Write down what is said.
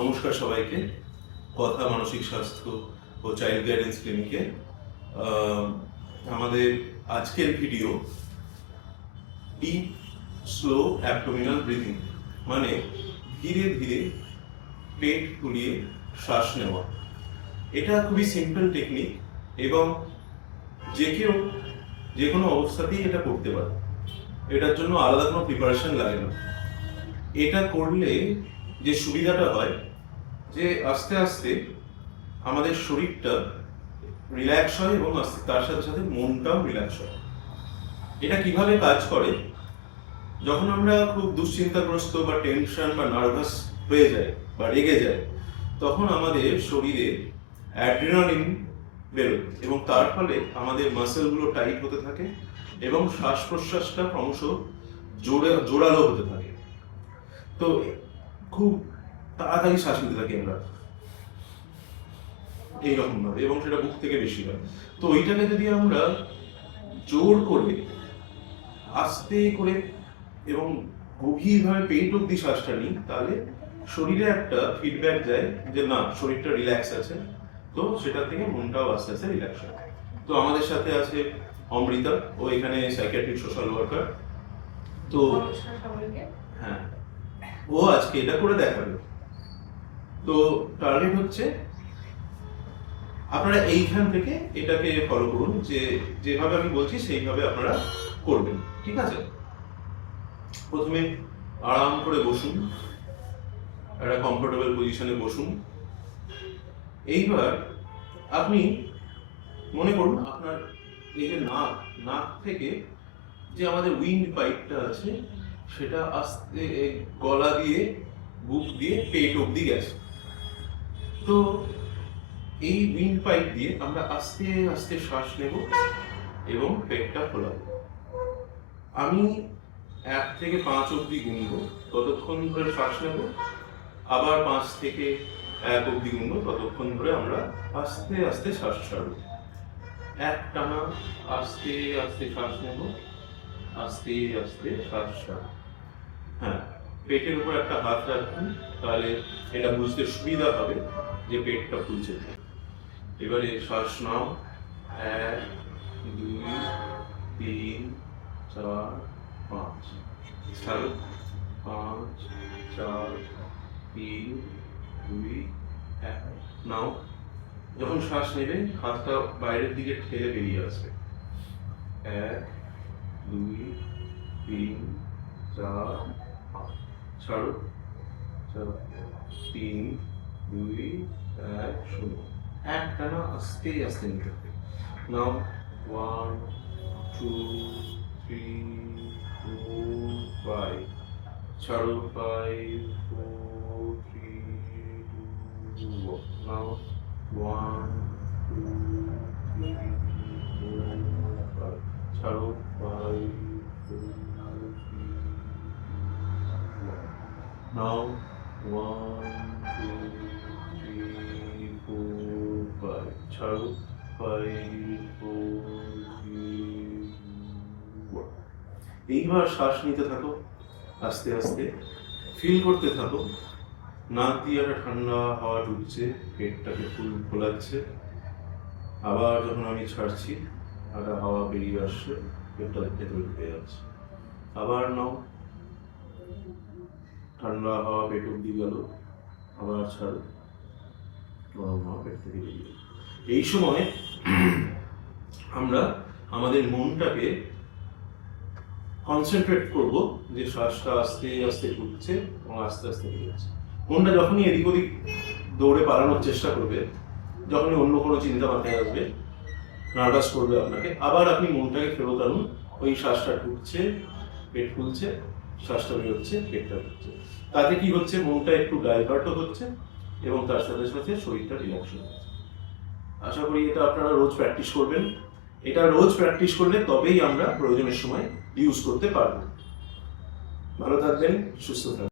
নমস্কার সবাইকে। কথা মানসিক স্বাস্থ্য ও চাইল্ড গাইডেন্স ক্লিনিকে আমাদের আজকের video deep slow abdominal breathing, মানে ধীরে ধীরে পেট ফুলিয়ে শ্বাস নেওয়া। এটা খুবই সিম্পল টেকনিক এবং কেউ যে কোনো অবস্থাতেই এটা করতে পারে। এটার জন্য আলাদা কোনো প্রিপারেশন লাগে না। এটা করলে যে সুবিধাটা হয় যে আস্তে আস্তে আমাদের শরীরটা রিল্যাক্স হয় এবং তার সাথে সাথে মনটাও রিল্যাক্স হয়। এটা কিভাবে কাজ করে, যখন আমরা খুব দুশ্চিন্তাগ্রস্ত বা টেনশন বা নার্ভাস হয়ে যাই বা রেগে যাই, তখন আমাদের শরীরে অ্যাড্রিনালিন বেরোয় এবং তার ফলে আমাদের মাসেলগুলো টাইট হতে থাকে এবং শ্বাস প্রশ্বাসটা ক্রমশ জোরালো হতে থাকে। তো খুব তাড়াতাড়ি শ্বাস নিতে থাকি আমরা এইরকম ভাবে, এবং সেটা বুক থেকে বেশি হয়। তো ওইটাকে যদি আমরা জোর করে আস্তে করে এবং গভীরভাবে পেট অব্দি শ্বাসটা নিই, তাহলে শরীরে একটা ফিডব্যাক যায় যে না, শরীরটা রিল্যাক্স আছে। তো সেটা থেকে মনটাও আস্তে আস্তে রিল্যাক্স হয়। তো আমাদের সাথে আছে অমৃতা, ও এখানে সাইকিয়াট্রিক সোশ্যাল ওয়ার্কার। তো হ্যাঁ, ও আজকে এটা করে দেখাবে। তো টার্গেট হচ্ছে আপনারা এইখান থেকে এটাকে ফলো করুন, যেভাবে আমি বলছি সেইভাবে আপনারা করবেন, ঠিক আছে? প্রথমে আরাম করে বসুন, একটা কমফোর্টেবল পজিশনে বসুন। এইবার আপনি মনে করুন আপনার এই যে নাক থেকে যে আমাদের উইন্ড পাইপটা আছে, সেটা আস্তে গলা দিয়ে বুক দিয়ে পেট অব্দি গেছে। তো এই উইন্ড পাইপ দিয়ে আমরা আস্তে আস্তে শ্বাস নেব এবং পেটটা ফোলাবো। আমি 1 থেকে 5 অব্দি গুনবো, ততক্ষণ ধরে শ্বাস নেব। আবার 5 থেকে 1 অব্দি গুনবো, ততক্ষণ ধরে আমরা আস্তে আস্তে শ্বাস ছাড়বো। একটানা আস্তে আস্তে শ্বাস নেব, আস্তে আস্তে শ্বাস ছাড়বো। হ্যাঁ, পেটের উপর একটা হাত রাখুন, তাহলে এটা বুঝতে সুবিধা হবে যে পেটটা ফুলছে। এবারে শ্বাস নাও, 1 2 3 4 5, ছাড়ো, 5 4 3 2 1। নাও। যখন শ্বাস নেবে, হাতটা বাইরের দিকে ঠেলে বেরিয়ে আসবে। 1 2 3 4 5, ছাড়ো, 3 2 1 শূন্য। একটানা আস্তে আস্তে নিতে হবে। নাও, 1 2 3 4 5, ছাড়ো, 5 4 3 2 1। নাও, 1 2 3 4 5, ছাড়ো, 5 4 3 2 1। নাও, 1 2 3 4 5, ছাড়ো, 5 4 3 2 1। এইবার শ্বাস নিতে থাকো, আস্তে আস্তে ফিল করতে থাকো নাক দিয়ে একটা ঠান্ডা হাওয়া ঢুকছে, পেটটাকে ফোলাচ্ছে। আবার যখন আমি ছাড়ছি, একটা হাওয়া বেরিয়ে আসছে, পেটটা ভেতরে ঢুকে যাচ্ছে। আবার নাও, ঠান্ডা হাওয়া পেট অব্দি গেল, আবার ছাড়ো, গরম হাওয়া পেট থেকে বেরিয়ে গেল। এই সময় আমরা আমাদের মনটাকে কনসেন্ট্রেট করব যে শ্বাসটা আস্তে আস্তে ঢুকছে এবং আস্তে আস্তে বেরোচ্ছে। মনটা যখনই এদিক ওদিক দৌড়ে পালানোর চেষ্টা করবে, যখনই অন্য কোনো চিন্তা মাথায় আসবে, নার্ভাস করবে আপনাকে, আবার আপনি মনটাকে ফেরত আনুন। ওই শ্বাসটা ঢুকছে, পেট ফুলছে, শ্বাসটা বেরোচ্ছে, পেটটা ঢুকছে। তাতে কি হচ্ছে, মনটা একটু ডাইভার্টও হচ্ছে এবং তার সাথে সাথে শরীরটা রিল্যাক্স হচ্ছে। আশা করি এটা আপনারা রোজ প্র্যাকটিস করবেন। এটা রোজ প্র্যাকটিস করলে তবেই আমরা প্রয়োজনের সময় ইউজ করতে পারবো। ভালো থাকবেন, সুস্থ থাকবেন।